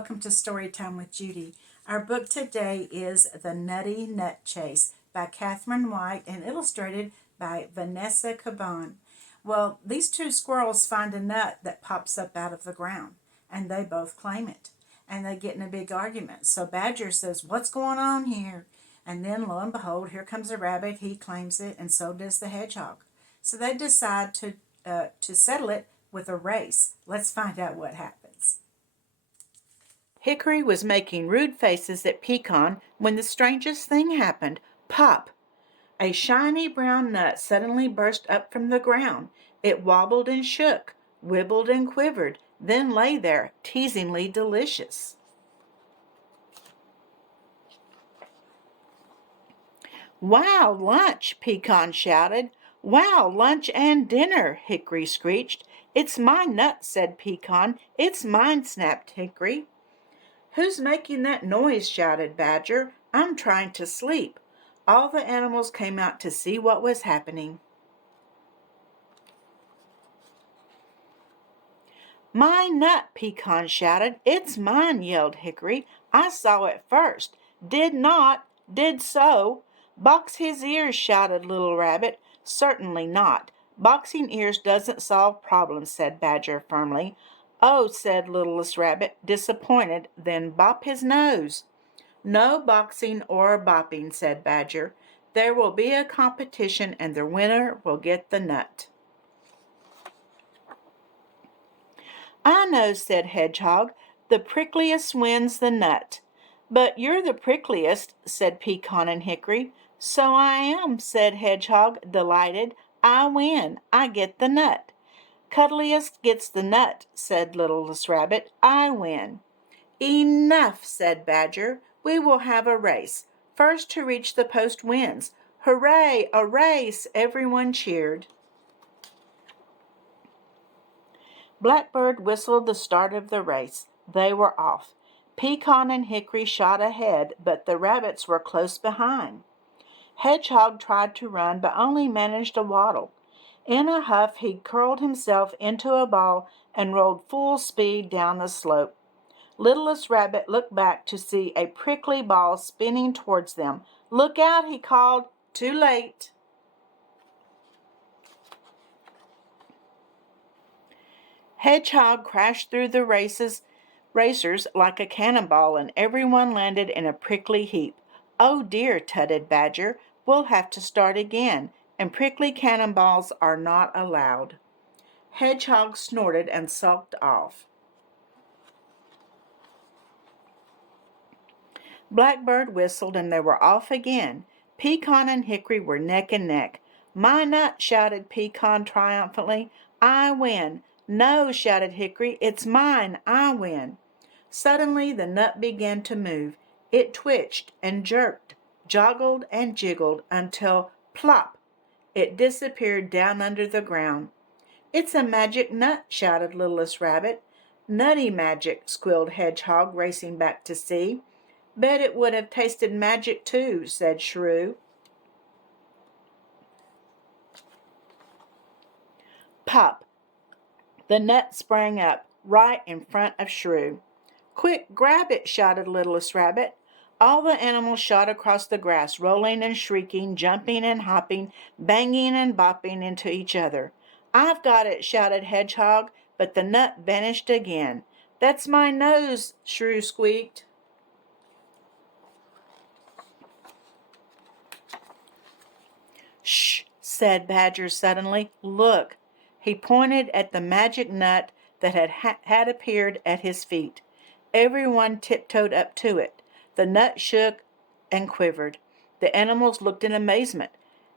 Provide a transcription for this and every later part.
welcome to Storytime with Judy. Our book today is The Nutty Nut Chase by Catherine White and illustrated by Vanessa Caban. Well, these two squirrels find a nut that pops up out of the ground, and they both claim it. And they get in a big argument. So Badger says, "What's going on here?" And then, lo and behold, here comes a rabbit. He claims it, and so does the hedgehog. So they decide to settle it with a race. Let's find out what happens. Hickory was making rude faces at Pecan when the strangest thing happened. Pop! A shiny brown nut suddenly burst up from the ground. It wobbled and shook, wibbled and quivered, then lay there, teasingly delicious. "Wow, lunch!" Pecan shouted. "Wow, lunch and dinner!" Hickory screeched. "It's my nut," said Pecan. "It's mine," snapped Hickory. "Who's making that noise?" shouted Badger. "I'm trying to sleep." All the animals came out to see what was happening. "My nut!" Pecan shouted. "It's mine!" yelled Hickory. "I saw it first." "Did not!" "Did so!" "Box his ears!" shouted Little Rabbit. "Certainly not. Boxing ears doesn't solve problems," said Badger firmly. "Oh," said Littlest Rabbit, disappointed, "then bop his nose." "No boxing or bopping," said Badger. "There will be a competition and the winner will get the nut." "I know," said Hedgehog. "The prickliest wins the nut." "But you're the prickliest," said Pecan and Hickory. "So I am," said Hedgehog, delighted. "I win. I get the nut." "Cuddliest gets the nut," said Littlest Rabbit. "I win." "Enough," said Badger. "We will have a race. First to reach the post wins." "Hooray! A race!" everyone cheered. Blackbird whistled the start of the race. They were off. Pecan and Hickory shot ahead, but the rabbits were close behind. Hedgehog tried to run, but only managed to waddle. In a huff, he curled himself into a ball and rolled full speed down the slope. Littlest Rabbit looked back to see a prickly ball spinning towards them. "Look out!" he called. Too late. Hedgehog crashed through the racers like a cannonball, and everyone landed in a prickly heap. "Oh dear," tutted Badger. "We'll have to start again, and prickly cannonballs are not allowed." Hedgehog snorted and sulked off. Blackbird whistled, and they were off again. Pecan and Hickory were neck and neck. "My nut!" shouted Pecan triumphantly. "I win." "No!" shouted Hickory. "It's mine. I win." Suddenly the nut began to move. It twitched and jerked, joggled and jiggled until, plop, it disappeared down under the ground. "It's a magic nut!" shouted Littlest Rabbit. "Nutty magic!" squealed Hedgehog, racing back to see. "Bet it would have tasted magic too," said Shrew. Pop! The nut sprang up, right in front of Shrew. "Quick, grab it!" shouted Littlest Rabbit. All the animals shot across the grass, rolling and shrieking, jumping and hopping, banging and bopping into each other. "I've got it!" shouted Hedgehog, but the nut vanished again. "That's my nose!" Shrew squeaked. "Shh!" said Badger suddenly. "Look!" He pointed at the magic nut that had appeared at his feet. Everyone tiptoed up to it. The nut shook and quivered. The animals looked in amazement.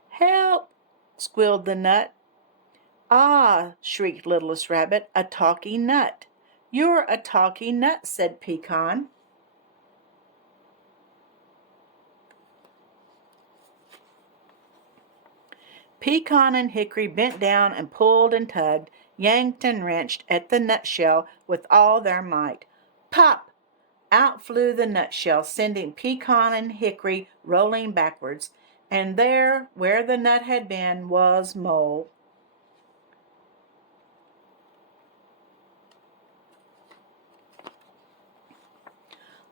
"Help!" squealed the nut. "Ah!" shrieked Littlest Rabbit, "a talking nut." "You're a talking nut," said Pecan. Pecan and Hickory bent down and pulled and tugged, yanked and wrenched at the nutshell with all their might. Pop! Out flew the nutshell, sending Pecan and Hickory rolling backwards, and there, where the nut had been, was Mole.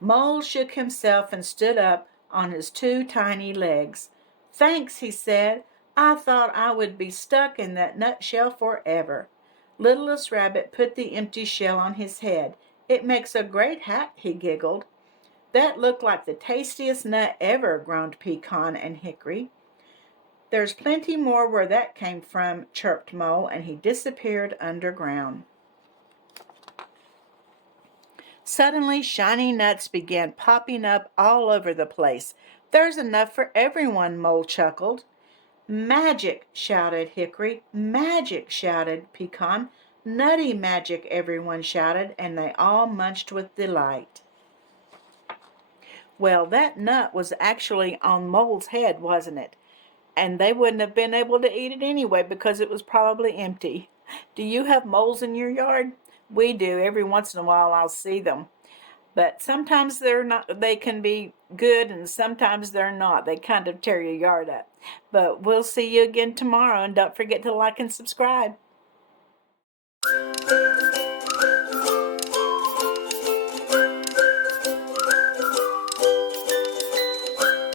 Mole shook himself and stood up on his two tiny legs. "Thanks," he said. "I thought I would be stuck in that nutshell forever." Littlest Rabbit put the empty shell on his head. "It makes a great hat," he giggled. "That looked like the tastiest nut ever," groaned Pecan and Hickory. "There's plenty more where that came from," chirped Mole, and he disappeared underground. Suddenly, shiny nuts began popping up all over the place. "There's enough for everyone," Mole chuckled. "Magic!" shouted Hickory. "Magic!" shouted Pecan. "Nutty magic!" everyone shouted, and they all munched with delight. Well, that nut was actually on Mole's head, wasn't it? And they wouldn't have been able to eat it anyway because it was probably empty. Do you have moles in your yard? We do. Every once in a while I'll see them. But sometimes they're not, they can be good and sometimes they're not. They kind of tear your yard up. But we'll see you again tomorrow, and don't forget to like and subscribe.